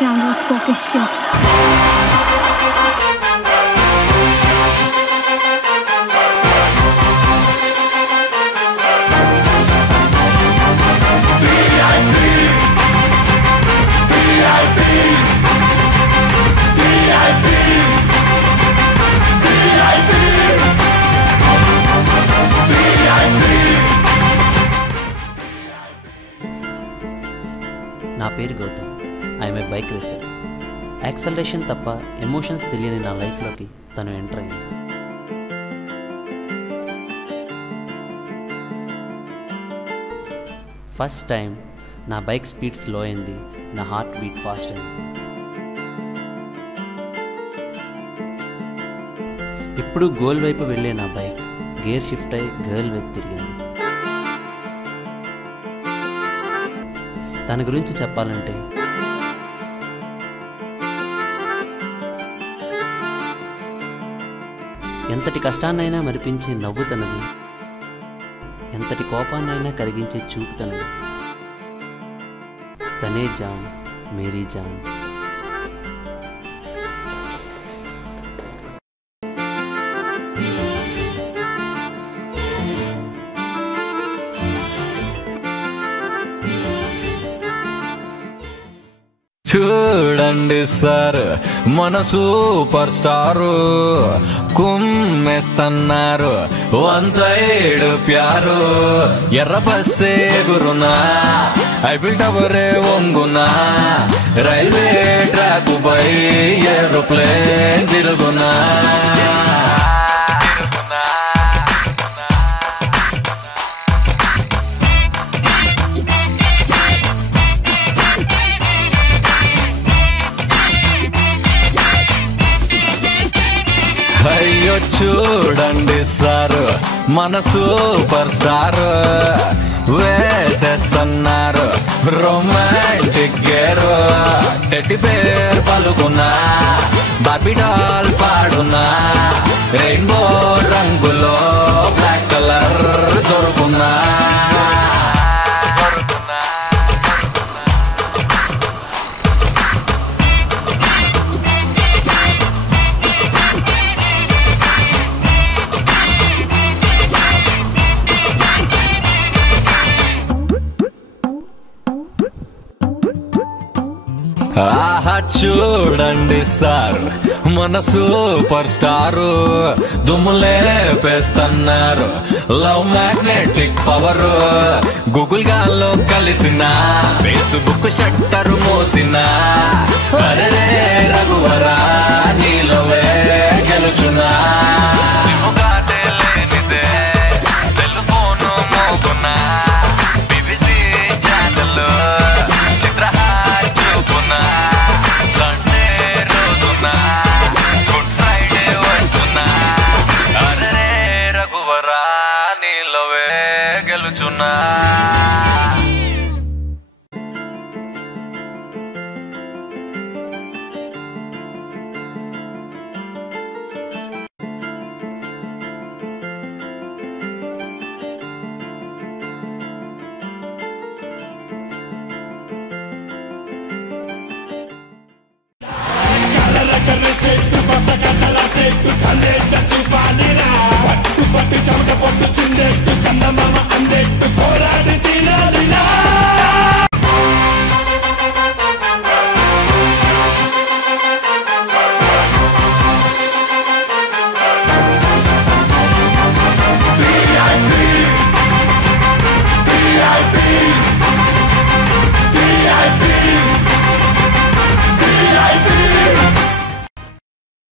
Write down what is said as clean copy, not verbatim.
Glamorous focus shift. నా పేరు Gautam. I'm a bike racer. Acceleration తప్ప ఎమోషన్స్ తెలియని నా లైఫ్లోకి తను ఎంటర్ అయింది. ఫస్ట్ టైం నా బైక్ స్పీడ్ స్లో అయింది, నా హార్ట్ బీట్ ఫాస్ట్ అయింది. ఇప్పుడు గోల్ వైపు వెళ్ళే నా బైక్ గేర్ షిఫ్ట్ అయి గర్ల్ వైపు తిరిగింది. తన గురించి చెప్పాలంటే ఎంతటి కష్టాన్నైనా మరిపించే నవ్వు తనది, ఎంతటి కోపాన్నైనా కరిగించే చూపు తనది. తనే జాన్, మేరీ జాన్. చూడండి సార్, మన సూపర్ స్టారు కుమ్మేస్తున్నారు, వన్ సైడ్ ప్యారు. ఎర్ర బస్సే గురునా, ఐఫిల్ టవరే వంగునా, రైల్వే ట్రాక్ పై ఏరోప్లేన్ తిరుగునా. అయ్యో చూడండి సారు, మన సూపర్ స్టార్ వేసేస్తున్నారు రొమాంటిక్ గేరు. టెడ్డీ బేర్ పలుకున్నా, బార్బీ డాల్ పాడునా, రెయిన్బో రంగులో బ్లాక్ కలర్ దొరుకున్నా. ఆహా చూడండి సార్, మన సూపర్ స్టారు దుమ్ములే పేస్తున్నారు, లవ్ మ్యాగ్నెటిక్ పవర్. గూగుల్ గాల్లో కలిసిన, ఫేస్బుక్ షట్టర్ మోసిన, అరే రఘువరా